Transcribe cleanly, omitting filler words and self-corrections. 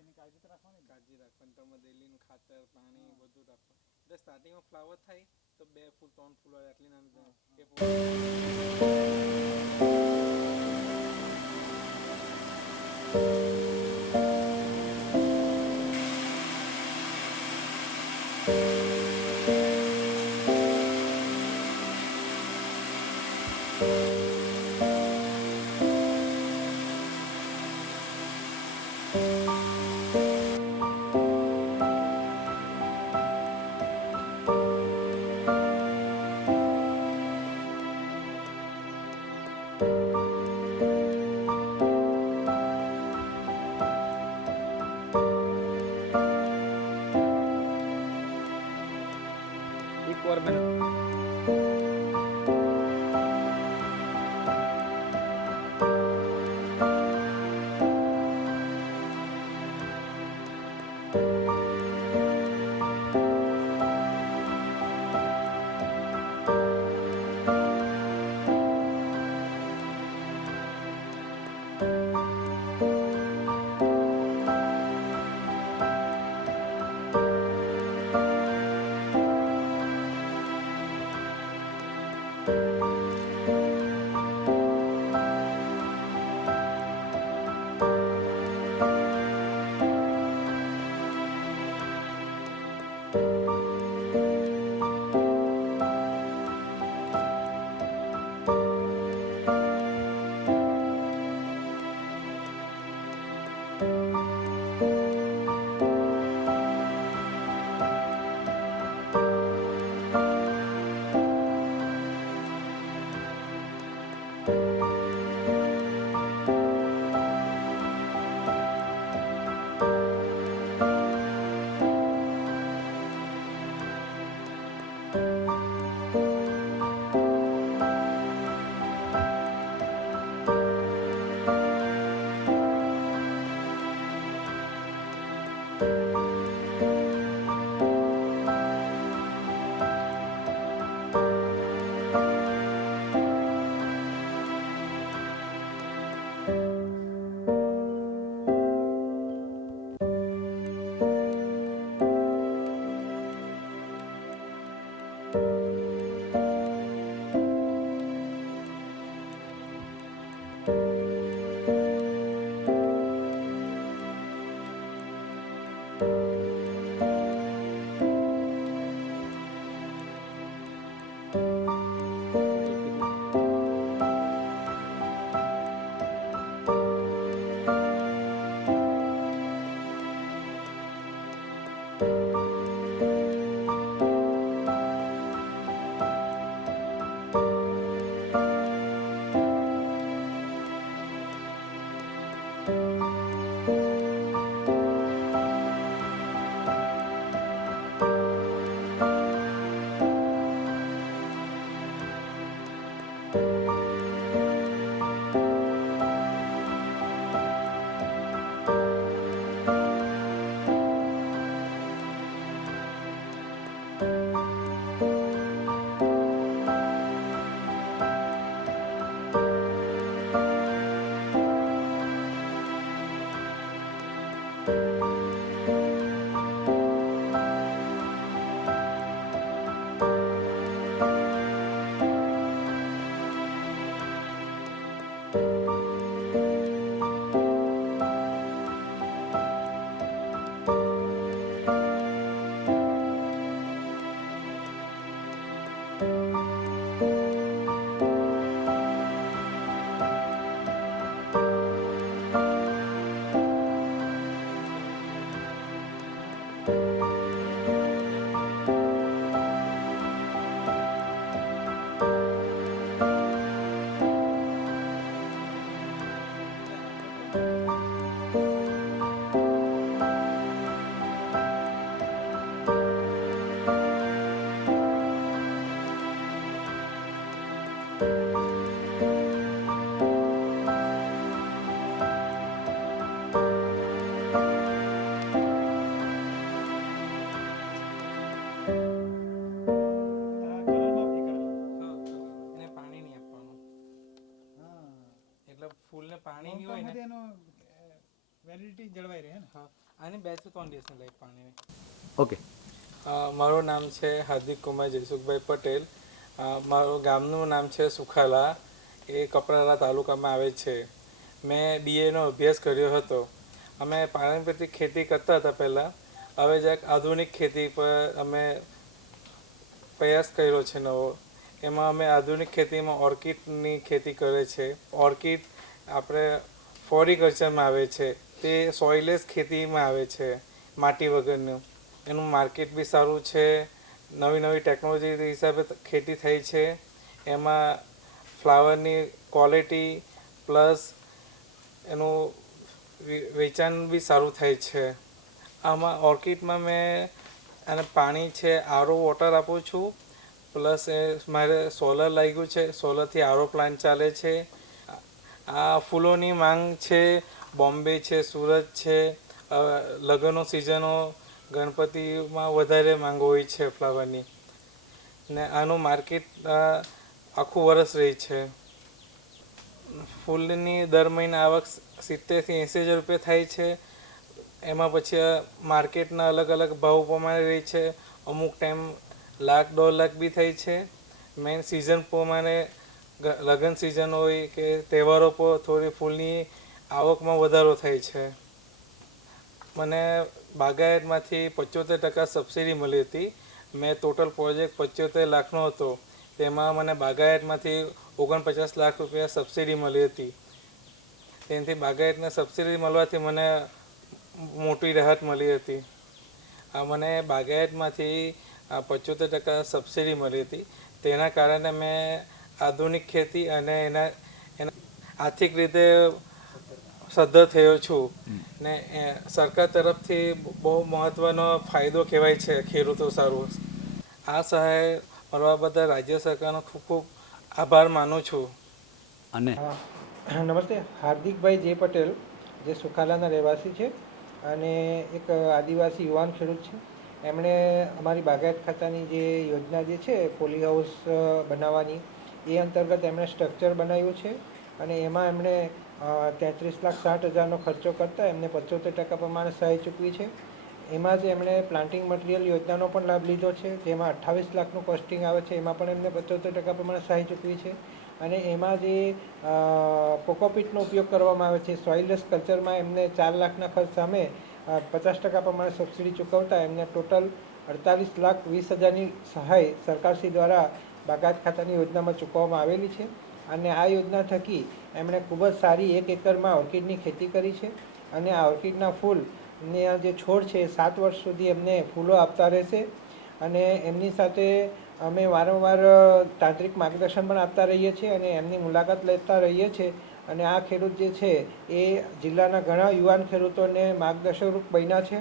એની કાળજી તો રાખવાની. કાળજી રાખવાની, તમે ડેલીનું ખાતર પાણી બધું રાખો. એટલે સ્ટાર્ટિંગમાં ફ્લાવર થાય તો 2 ફૂલ 3 ફૂલ વાળી આટલી નાની એક વાર મેં ફૂલને પાણી નહીં હોય ને વેલિડિટી જળવાઈ રહે ને. હા, આની 2 થી 3 દિવસની લાઈફ પાણીની. ઓકે. મારું નામ છે હાર્દિક કુમાર જયસુખભાઈ પટેલ. મારું ગામનું નામ છે સુખાલા, એ કપરાડા તાલુકામાં આવે છે. મેં BAનો અભ્યાસ કર્યો હતો. અમે પારંપરિક ખેતી કરતા હતા પહેલાં, હવે જરાક આધુનિક ખેતી પર અમે પ્રયાસ કર્યો છે નવો. એમાં અમે આધુનિક ખેતીમાં ઓર્કિડની ખેતી કરે છે. ઓર્કિડ આપણે ફ્લોરિકલ્ચરમાં આવે છે, તે સોઇલેસ ખેતીમાં આવે છે, માટી વગરનું. એનું માર્કેટ બી સારું છે, નવી નવી ટેકનોલોજી હિસાબે ખેતી થઈ છે. એમાં ફ્લાવરની ક્વોલિટી પ્લસ એનું વેચાણ બી સારું થાય છે. આમાં ઓર્કિડમાં મેં અને પાણી છે, આરો વોટર આપું છું, પ્લસ મારે સોલર લાગ્યું છે, સોલરથી આરો પ્લાન્ટ ચાલે છે. આ ફૂલોની માંગ છે, બોમ્બે છે, સુરત છે, લગ્નનો સિઝનો ગણપતિમાં વધારે માંગ હોય છે ફ્લાવરની, ને આનું માર્કેટ આખું વરસ રહી છે. ફૂલની દર મહિને આવક 70,000 થી 80,000 રૂપિયા થાય છે. એમાં પછી માર્કેટના અલગ અલગ ભાવ પ્રમાણે રહી છે. અમુક ટાઈમ 1,00,000-1.5 લાખ બી થાય છે. મેઇન સિઝન પ્રમાણે લગ્ન સિઝન હોય કે તહેવારો પર થોડી ફૂલની આવકમાં વધારો થાય છે. મને બાગાયતમાંથી 75% સબસિડી મળી હતી. મેં ટોટલ પ્રોજેક્ટ 75 લાખનો હતો, તેમાં મને બાગાયતમાંથી 49 લાખ રૂપિયા સબસિડી મળી હતી. તેનાથી બાગાયતને સબસિડી મળવાથી મને મોટી રાહત મળી હતી. મને બાગાયતમાંથી 75% સબસિડી મળી હતી. તેના કારણે મેં આધુનિક ખેતી અને એના આર્થિક રીતે સદ્ધર થયો છું. ને સરકાર તરફથી બહુ મહત્ત્વનો ફાયદો કહેવાય છે ખેડૂતો સારું. આ સહાય મળવા બદલ રાજ્ય સરકારનો ખૂબ ખૂબ આભાર માનું છું. અને નમસ્તે, હાર્દિકભાઈ જે પટેલ, જે સુખાલાના રહેવાસી છે અને એક આદિવાસી યુવાન ખેડૂત છે. એમણે અમારી બાગાયત ખાતાની જે યોજના જે છે પોલી હાઉસ બનાવવાની, એ અંતર્ગત એમણે સ્ટ્રક્ચર બનાવ્યું છે અને એમાં એમણે 33,60,000નો ખર્ચો કરતાં એમને 75% પ્રમાણે સહાય ચૂકવી છે. એમાં જ એમણે પ્લાન્ટિંગ મટીરિયલ યોજનાનો પણ લાભ લીધો છે, જેમાં 28 લાખનું કોસ્ટિંગ આવે છે, એમાં પણ એમને 75% પ્રમાણે સહાય ચૂકવી છે. અને એમાં જે કોકોપીટનો ઉપયોગ કરવામાં આવે છે, સોઇલલેસ કલ્ચરમાં એમને 4 લાખના ખર્ચ સામે 50% પ્રમાણે સબસિડી ચૂકવતા એમને ટોટલ 48,20,000ની સહાય સરકારશ્રી દ્વારા બાગાયત ખાતાની યોજનામાં ચૂકવવામાં આવેલી છે. અને આ યોજના થકી એમણે ખૂબ જ સારી 1 એકરમાં ઓર્કિડની ખેતી કરી છે. અને આ ઓર્કિડના ફૂલને જે છોડ છે 7 વર્ષ સુધી એમને ફૂલો આપતા રહેશે. અને એમની સાથે અમે વારંવાર તાંત્રિક માર્ગદર્શન પણ આપતા રહીએ છીએ અને એમની મુલાકાત લેતા રહીએ છીએ. અને આ ખેડૂત જે છે એ જિલ્લાના ઘણા યુવાન ખેડૂતોને માર્ગદર્શકરૂપ બન્યા છે.